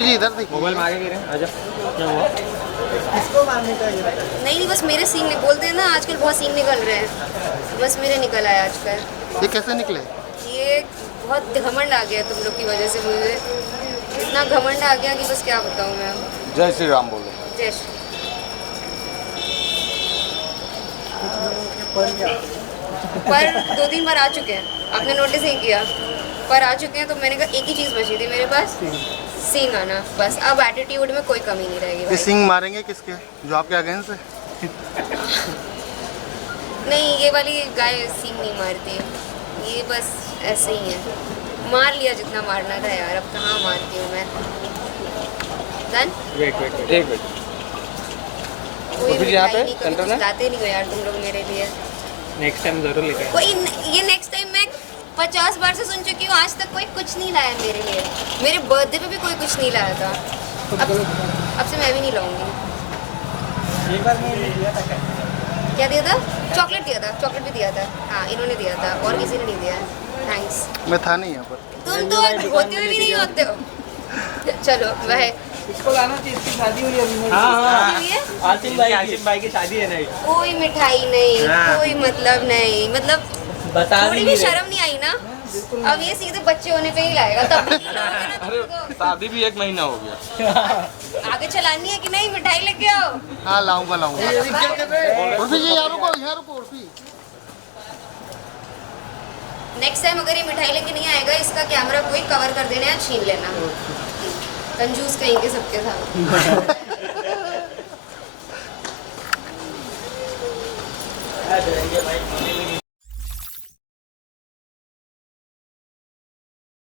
जी इधर देखिए। मोबाइल मांगे गिरे। आजा, क्या हुआ? किसको मारने का ये बता। नहीं बस मेरे सीन नहीं बोलते हैं ना, आजकल बहुत सीन निकल रहे हैं, बस मेरे निकल आया आजकल। ये कैसे निकले? ये बहुत घमंड आ गया तुम लोग की वजह से, मुझे इतना घमंड आ गया कि बस क्या बताऊँ मैं। जय श्री राम बोलो। जय श्री। कुछ लोगों के पर क्या पर 2-3 बार आ चुके हैं, आपने नोटिस नहीं किया, पर आ चुके हैं, तो मैंने कहा एक ही चीज़ बची थी मेरे पास, सींग आना। बस अब एटीट्यूड में कोई कमी नहीं रहेगी ये भाई। सिंग मारेंगे किसके? जो आपके अगेंस्ट है? नहीं, ये वाली गाय सींग नहीं मारती, ये बस ऐसे ही है। मार लिया जितना मारना था यार, अब कहाँ मारती हूँ मैं। डन। वेट वेट एक मिनट। कोई फिर यहाँ मिठाई पे नहीं, कभी सेंटर कुछ में? लाते नहीं हो यार तुम लोग मेरे लिए। नेक्स्ट टाइम जरूर लेके आएंगे। कोई ये नेक्स्ट टाइम मैं 50 बार से सुन चुकी हूँ, आज तक कोई कुछ नहीं लाया मेरे लिए। मेरे बर्थडे पे भी कोई कुछ नहीं लाया था, अब से मैं भी नहीं लाऊंगी। एक बार मैंने दिया था क्या? क्या दिया था? चॉकलेट दिया था, चॉकलेट भी दिया था। हाँ, इन्होंने दिया था और किसी ने नहीं दिया। थैंक्स। मैं था नहीं यहाँ पर। तुम तो होते हुए भी नहीं होते हो। चलो बाय। इसको लाना चाहिए, इसकी शादी हुई अभी। हाँ क्यों ये? आसिम भाई की शादी है नहीं। कोई मिठाई नहीं, हाँ। कोई मतलब नहीं, मतलब बता थोड़ी भी शर्म नहीं आई ना। अब ये सीधे बच्चे होने पे ही लाएगा, तब भी नहीं लाओगे ना अरे तुम शादी भी 1 महीना हो गया। तो। आगे चलानी है कि नहीं, मिठाई लेके आओ। हाँ लाऊंगा लाऊंगा। उर्फी जी यहाँ रुको, यहाँ रुको उर्फी। नेक्स्ट टाइम अगर ये मिठाई लेके नहीं आएगा, इसका कैमरा कोई कवर कर देना या छीन लेना। कंजूस कहीं के सबके साथ।